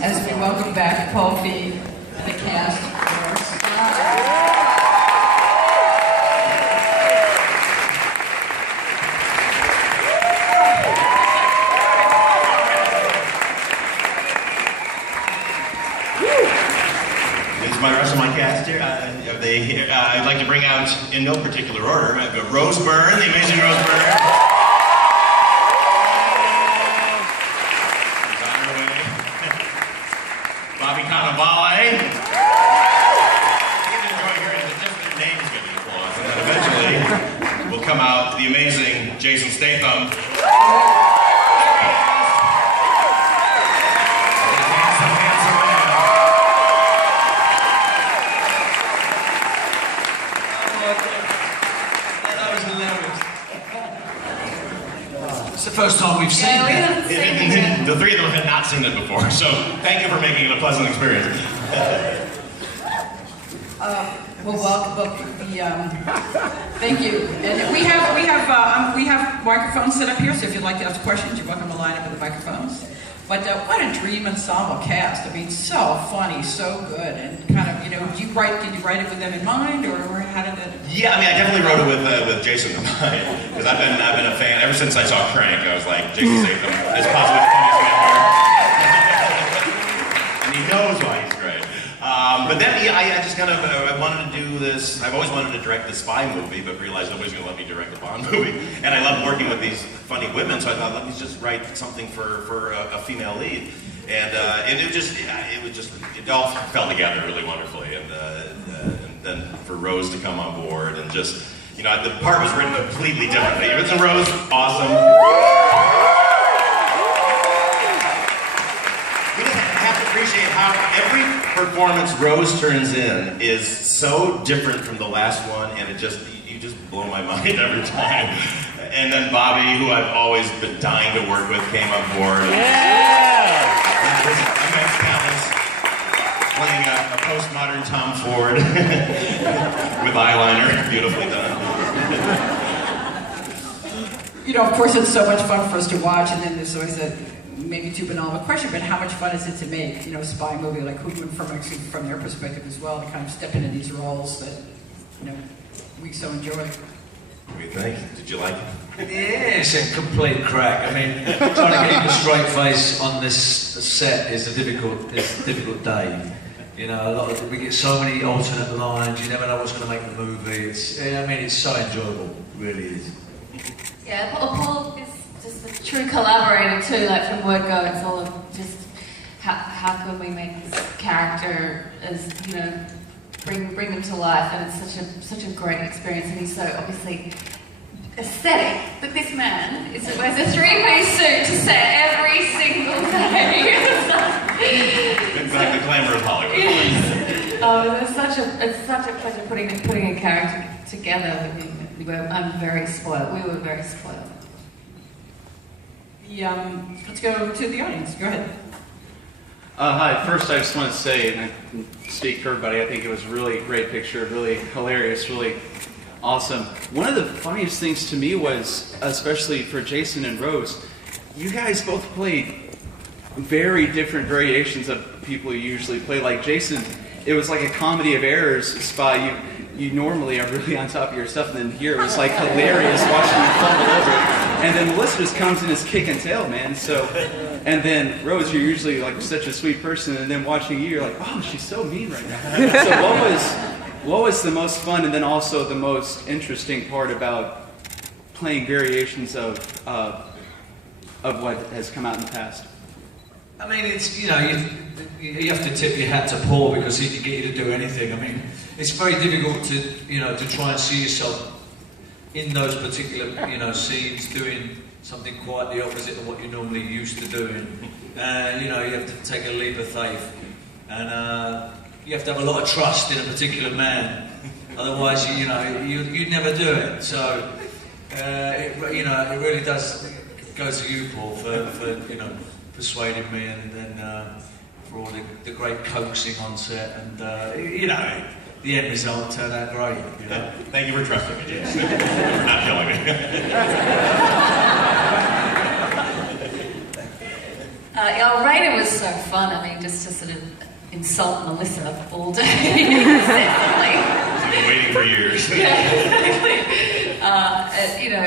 as we welcome back Paul Feig and the cast for Spy. My rest of my cast here, are they here? I'd like to bring out, in no particular order, I've got Rose Byrne, the amazing Rose Byrne. She's on her way. Bobby Cannavale. You're going to enjoy hearing the different names with the applause. And then eventually will come out the amazing Jason Statham. It's the first time we've seen it. The three of them had not seen it before, so thank you for making it a pleasant experience. Thank you. And we have microphones set up here, so if you'd like to ask questions, you're welcome to line up with the microphones. But what a dream ensemble cast. I mean, so funny, so good, and kind of, did you write it with them in mind, or how did it? Yeah, I mean, I definitely wrote it with Jason in mind, because I've been a fan ever since I saw Crank. I was like, Jason Statham is possibly the funniest man here, and he knows why he's great. But then, yeah, I just kind of I wanted to do this. I've always wanted to direct the spy movie, but realized nobody's going to let me direct a Bond movie. And I love working with these funny women, so I thought, let me just write something for a female lead. And it all fell together really wonderfully. And then for Rose to come on board and just, the part was written completely differently. It's a Rose, awesome. Appreciate how every performance Rose turns in is so different from the last one, and you just blow my mind every time. And then Bobby, who I've always been dying to work with, came on board. Yeah! Immense talents, playing a postmodern Tom Ford with eyeliner, beautifully done. Of course, it's so much fun for us to watch, and then there's always a maybe too banal of a question, but how much fun is it to make, a spy movie, like from their perspective as well, to kind of step into these roles that, we so enjoy. What do you think? Did you like it? Yeah, it's a complete crack. I mean, trying to keep a straight face on this set is a difficult day. We get so many alternate lines. You never know what's going to make the movie. It's so enjoyable. It really is. Yeah, Paul is just a true collaborator too. Like from word go, it's all of just how can we make this character as bring them to life, and it's such a great experience. And he's so obviously aesthetic. But this man wears a three-piece suit to set every single day. It's like the glamour of Hollywood. Yes. Oh, it's such a pleasure putting a character together with him. I'm very spoiled. We were very spoiled. Let's go to the audience. Go ahead. Hi. First, I just want to say, and I can speak for everybody, I think it was a really great picture, really hilarious, really awesome. One of the funniest things to me was, especially for Jason and Rose, you guys both played very different variations of people you usually play. Like Jason, it was like a comedy of errors spy. You normally are really on top of your stuff, and then here it was like hilarious watching you fumble over it. And then Melissa just comes in as kick and tail, man. So, and then Rose, you're usually like such a sweet person, and then watching you, you're like, oh, she's so mean right now. So what was the most fun, and then also the most interesting part about playing variations of what has come out in the past? I mean, it's you have to tip your hat to Paul because he can get you to do anything. I mean, it's very difficult to try and see yourself in those particular scenes doing something quite the opposite of what you're normally used to doing. You have to take a leap of faith, and you have to have a lot of trust in a particular man. Otherwise, you'd never do it. So it really does go to you, Paul, for persuading me, and then for all the great coaxing on set, and the end result turned out great. Thank you for trusting me, Jason. Not killing me. Yeah, Raina was so fun. I mean, just to sort of insult Melissa all day. Definitely. I've been waiting for years. You know,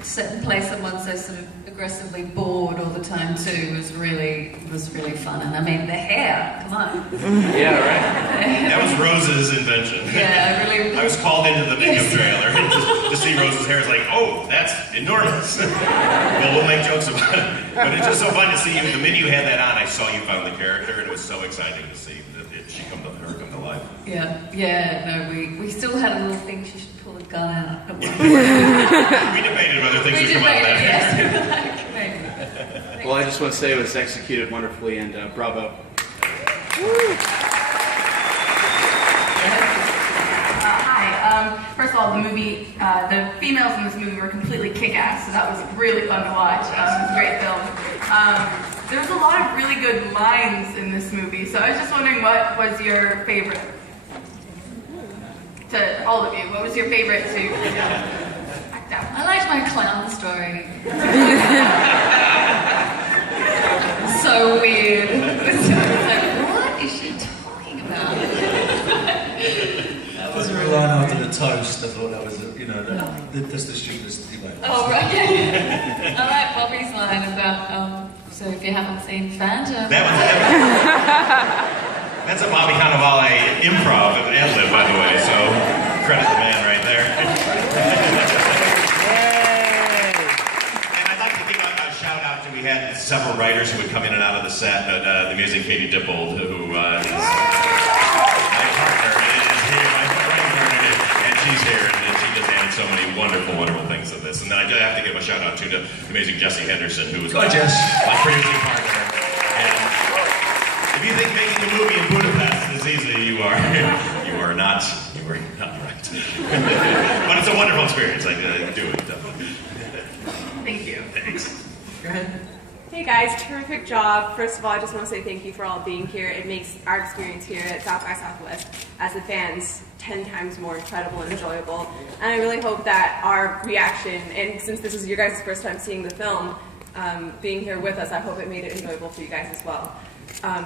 a certain place someone's so sort of aggressively bored all the time too was really fun. And I mean, the hair, come on. Yeah, right. That was Rose's invention. Yeah, I was called into the makeup trailer to see Rose's hair. It's like, oh, that's enormous. Well, we'll make jokes about it. But it's just so fun to see you. The minute you had that on, I saw you found the character, and it was so exciting to see that she come to life. Yeah. No, we still had a little thing. She should pull a gun out. We debated whether things would come out of that. Yes. Maybe. Well, I just want to say it was executed wonderfully, and bravo. Hi. First of all, the movie, the females in this movie were completely kick-ass, so that was really fun to watch. Great film. There was a lot of really good lines in this movie, so I was just wondering what was your favorite? To all of you, what was your favorite to act out? I liked my clown story. So weird. It's like, what is she talking about? That was a line after the toast. I thought that was, that's the stupidest thing. Oh, right. I like Bobby's line about, so if you haven't seen Phantom. That's a Bobby Cannavale improv ad-lib, by the way, so credit the man right there. And I'd like to give a shout out to, we had several writers who would come in and out of the set, the amazing Katie Dippold, who is my partner, is here, my writing partner, and she's here, and she just added so many wonderful, wonderful things to this. And then I do have to give a shout out to the amazing Jessie Henderson, who was my producing partner. If you think making a movie in Budapest is easy, you are not right. But it's a wonderful experience. Do it, definitely. Thank you. Thanks. Go ahead. Hey guys, terrific job. First of all, I just want to say thank you for all being here. It makes our experience here at South by Southwest as the fans 10 times more incredible and enjoyable. And I really hope that our reaction, and since this is your guys' first time seeing the film, being here with us, I hope it made it enjoyable for you guys as well.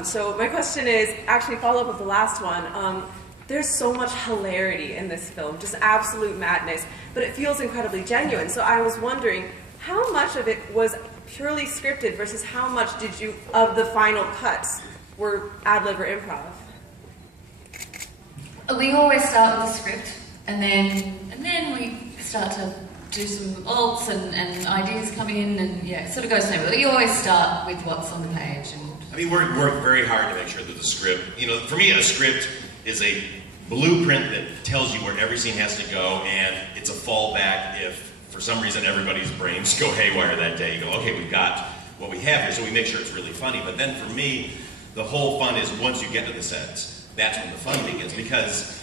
So my question is, actually follow up with the last one. There's so much hilarity in this film, just absolute madness, but it feels incredibly genuine. So I was wondering, how much of it was purely scripted versus how much did you, of the final cuts, were ad-lib or improv? We always start with the script, and then we start to do some alts and ideas come in, and yeah, it sort of goes nowhere. But you always start with what's on the page. I mean, we work very hard to make sure that the script, for me, a script is a blueprint that tells you where every scene has to go, and it's a fallback if, for some reason, everybody's brains go haywire that day. You go, okay, we've got what we have here, so we make sure it's really funny. But then for me, the whole fun is once you get to the sets, that's when the fun begins. Because,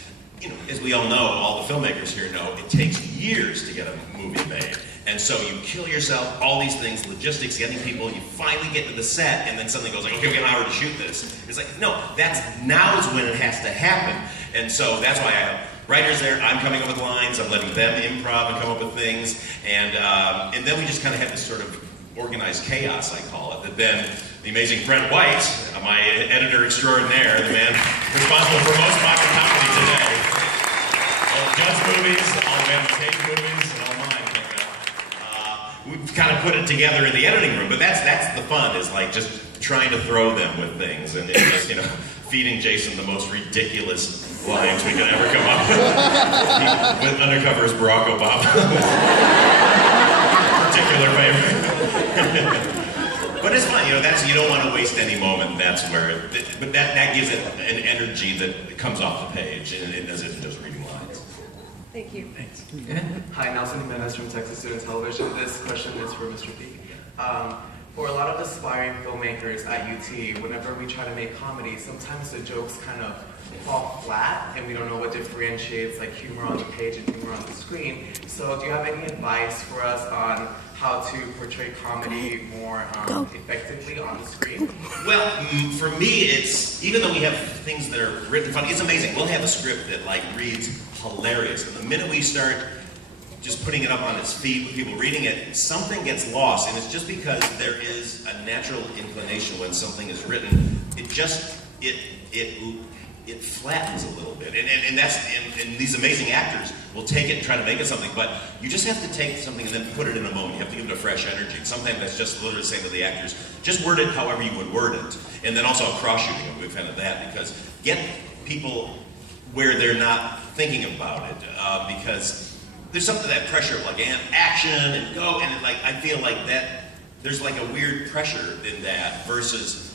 as we all know, all the filmmakers here know, it takes years to get a movie made. And so you kill yourself, all these things, logistics, getting people, you finally get to the set, and then something goes like, okay, we got an hour to shoot this. It's like, no, now is when it has to happen. And so that's why I have writers there, I'm coming up with lines, I'm letting them improv and come up with things, and then we just kind of have this sort of organized chaos, I call it, that then the amazing Brent White, my editor extraordinaire, the man responsible for most modern comedy today, all the Judge movies, all the Van Cage movies, and all mine, we've kind of put it together in the editing room, but that's the fun, is like just trying to throw them with things, and just, feeding Jason the most ridiculous lines we could ever come up with. With undercover as Barack Obama. Particular favorite. But it's fun, you don't want to waste any moment, and that's where, but that gives it an energy that comes off the page, and it isn't just reading lines. Thank you. Thanks. Hi, Nelson Jimenez from Texas Student Television. This question is for Mr. Feig. For a lot of aspiring filmmakers at UT, whenever we try to make comedy, sometimes the jokes kind of fall flat, and we don't know what differentiates like humor on the page and humor on the screen. So do you have any advice for us on how to portray comedy more effectively on the screen? Well, for me, it's, even though we have things that are written funny, it's amazing. We'll have a script that reads hilarious, and the minute we start just putting it up on its feet with people reading it, something gets lost, and it's just because there is a natural inclination when something is written. It flattens a little bit, and these amazing actors will take it and try to make it something, but you just have to take something and then put it in a moment. You have to give it a fresh energy. Sometimes that's just literally saying to the actors, just word it however you would word it. And then also cross-shooting, I'm a big fan of that, because get people where they're not thinking about it, because there's something, that pressure of like action and go, and I feel like that, there's like a weird pressure in that versus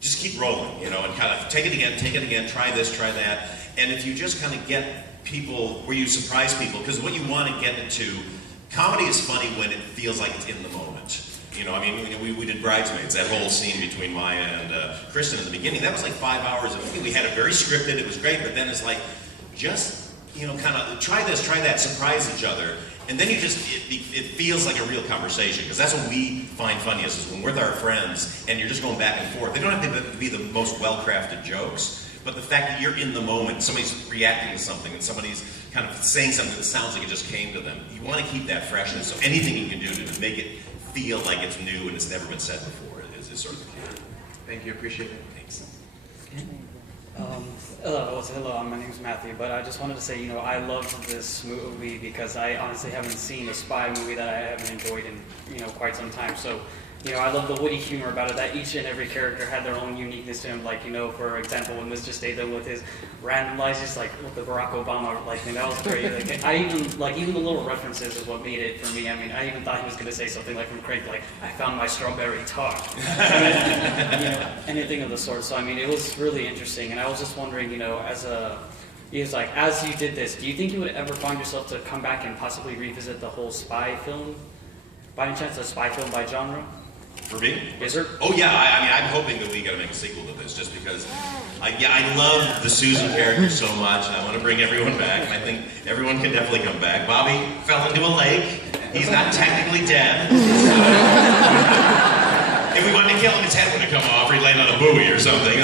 just keep rolling, you know, and kind of take it again, try this, try that. And if you just kind of get people where you surprise people, because what you want to get into, comedy is funny when it feels like it's in the moment. You know, I mean, we did Bridesmaids, that whole scene between Maya and Kristen in the beginning, that was like 5 hours of movie. We had it very scripted, it was great, but then it's like, just, you know, kind of try this, try that, surprise each other. And then you just, it feels like a real conversation, because that's what we find funniest, is when we're with our friends and you're just going back and forth. They don't have to be the most well-crafted jokes, but the fact that you're in the moment, somebody's reacting to something and somebody's kind of saying something that sounds like it just came to them. You want to keep that freshness, so anything you can do to make it feel like it's new and it's never been said before is sort of the key. Thank you, appreciate it. Thanks. Hello, my name is Matthew, but I just wanted to say, you know, I love this movie because I honestly haven't seen a spy movie that I haven't enjoyed in, you know, quite some time. So, you know, I love the witty humor about it, that each and every character had their own uniqueness to him. Like, you know, for example, when Mr. Statham with his random lines, just like with the Barack Obama, like, that was great. Like, even the little references is what made it for me. I mean, I even thought he was going to say something like from Craig, like, I found my strawberry tart. You know, anything of the sort. So, I mean, it was really interesting. And I was just wondering, you know, as you did this, do you think you would ever find yourself to come back and possibly revisit the whole spy film? By any chance, a spy film by genre? For me? Is there? Oh yeah, I mean, I'm hoping that we got to make a sequel to this, just because, I love the Susan character so much, and I want to bring everyone back, and I think everyone can definitely come back. Bobby fell into a lake. He's not technically dead. If we wanted to kill him, his head would have come off, or he'd land on a buoy or something.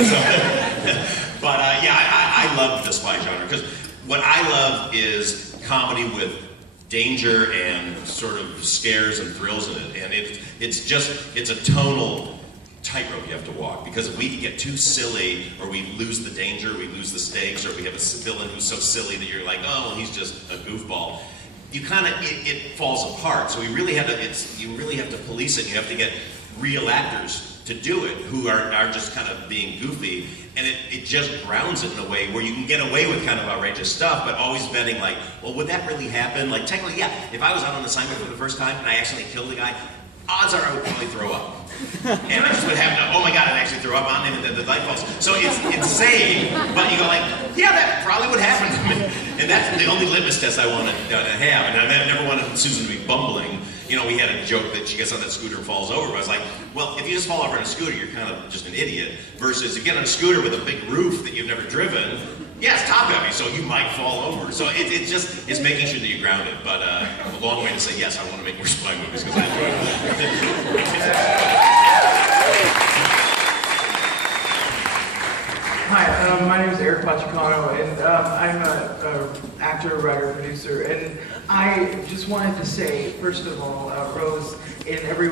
But I love the spy genre, because what I love is comedy with danger and sort of scares and thrills in it, and it's a tonal tightrope you have to walk, because if we get too silly, or we lose the danger, we lose the stakes, or we have a villain who's so silly that you're like, oh, well, he's just a goofball, you kind of, it falls apart. So you really have to police it. You have to get real actors to do it, who are just kind of being goofy, and it just grounds it in a way where you can get away with kind of outrageous stuff, but always betting like, well, would that really happen? Like, technically, yeah, if I was out on assignment for the first time and I accidentally killed the guy, odds are I would probably throw up. And I just would have to, oh my God, I actually threw up on him, and then the light falls. So it's insane, but you go like, yeah, that probably would happen to me. And that's the only litmus test I want to have, and I never wanted Susan to be bumbling. You know, we had a joke that she gets on that scooter and falls over, but I was like, well, if you just fall over on a scooter, you're kind of just an idiot, versus if you get on a scooter with a big roof that you've never driven, yeah, it's top heavy, so you might fall over. So it's making sure that you're grounded, but a long way to say, yes, I want to make more spy movies, because I enjoy them. Hi, my name is Eric Pachacano, and I'm an actor, writer, producer, and I just wanted to say, first of all, Rose, in every